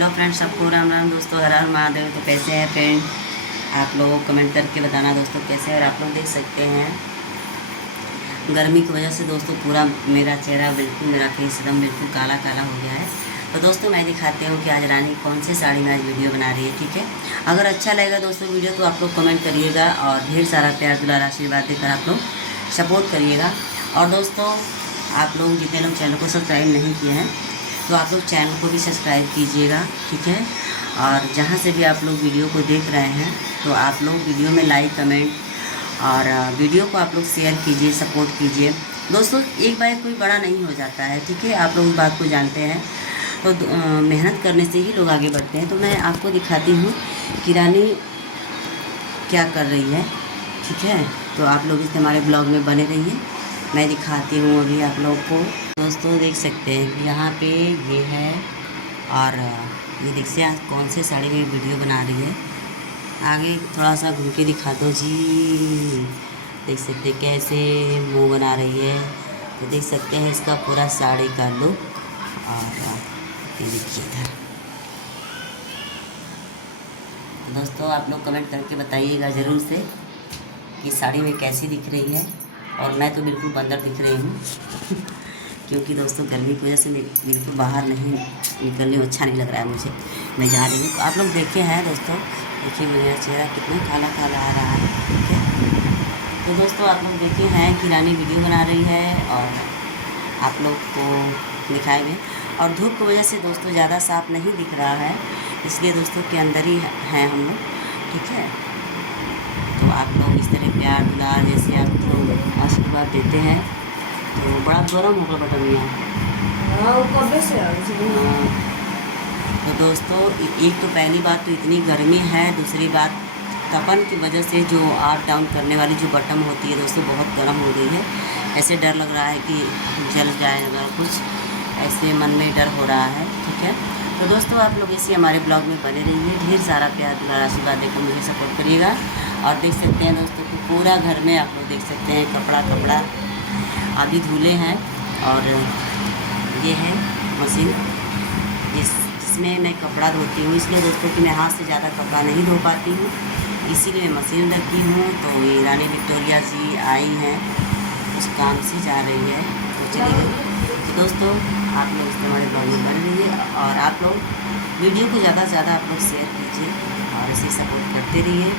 Hello friends, सबको राम राम दोस्तों, हर हर महादेव। तो कैसे हैं फ्रेंड आप लोग? कमेंट करके बताना दोस्तों कैसे हैं। और आप लोग देख सकते हैं गर्मी की वजह से दोस्तों पूरा मेरा चेहरा बिल्कुल, मेरा फेस एकदम बिल्कुल काला काला हो गया है। तो दोस्तों मैं दिखाती हूँ कि आज रानी कौन सी साड़ी में आज वीडियो बना रही है। ठीक है, अगर अच्छा लगेगा दोस्तों वीडियो तो आप लोग कमेंट करिएगा और ढेर सारा प्यार दुलार आशीर्वाद देकर आप लोग सपोर्ट करिएगा। और दोस्तों आप लोग जितने लोग चैनल को सब्सक्राइब नहीं किए हैं तो आप लोग चैनल को भी सब्सक्राइब कीजिएगा। ठीक है, और जहाँ से भी आप लोग वीडियो को देख रहे हैं तो आप लोग वीडियो में लाइक कमेंट और वीडियो को आप लोग शेयर कीजिए, सपोर्ट कीजिए दोस्तों। एक बार कोई बड़ा नहीं हो जाता है, ठीक है, आप लोग इस बात को जानते हैं। तो मेहनत करने से ही लोग आगे बढ़ते हैं। तो मैं आपको दिखाती हूँ कि रानी क्या कर रही है। ठीक है, तो आप लोग इस हमारे ब्लॉग में बने रहिए। मैं दिखाती हूँ अभी आप लोग को। दोस्तों देख सकते हैं कि यहाँ पे ये है और ये देखिए आज कौन से साड़ी में वीडियो बना रही है। आगे थोड़ा सा घूम के दिखा दो जी। देख सकते हैं कैसे मुंह बना रही है। तो देख सकते हैं इसका पूरा साड़ी का लुक। और ये देखिए इधर। दोस्तों आप लोग कमेंट करके बताइएगा ज़रूर से कि साड़ी में कैसी दिख रही है। और मैं तो बिल्कुल बंदर दिख रही हूँ क्योंकि दोस्तों गर्मी की वजह से बिल्कुल बाहर नहीं निकलने में अच्छा नहीं लग रहा है मुझे। मैं जा रही हूँ। तो आप लोग देखे हैं दोस्तों, देखिए मेरा चेहरा कितना काला काला आ रहा है। ठीक है, तो दोस्तों आप लोग देखे हैं कि रानी वीडियो बना रही है और आप लोग को दिखाएंगे। और धूप की वजह से दोस्तों ज़्यादा साफ नहीं दिख रहा है, इसलिए दोस्तों के अंदर ही हैं हम लोग। ठीक है, तो आप लोग इस तरह प्यार दुलार जैसे आप लोग आशीर्वाद देते हैं तो बड़ा गरम होगा बटन यहाँ। तो दोस्तों एक तो पहली बात तो इतनी गर्मी है, दूसरी बात तपन की वजह से जो अप डाउन करने वाली जो बटन होती है दोस्तों बहुत गर्म हो गई है। ऐसे डर लग रहा है कि जल जाएगा कुछ, ऐसे मन में डर हो रहा है। ठीक है, तो दोस्तों आप लोग इसी हमारे ब्लॉग में बने रहिए। ढेर सारा प्यार दुलार आशीर्वाद देकर मुझे सपोर्ट करिएगा। और देख सकते हैं दोस्तों कि पूरा घर में आप लोग देख सकते हैं कपड़ा अभी धुले हैं। और ये है मशीन जिसमें मैं कपड़ा धोती हूँ, इसलिए दोस्तों कि मैं हाथ से ज़्यादा कपड़ा नहीं धो पाती हूँ, इसीलिए मैं मशीन रखी हूँ। तो ये रानी विक्टोरिया जी आई हैं, उस काम से जा रही है तो चली गई। तो दोस्तों आप लोग इस हमारे ब्लॉग में बने रहिए और आप लोग वीडियो को ज़्यादा से ज़्यादा आप लोग शेयर कीजिए और इसे सपोर्ट करते रहिए।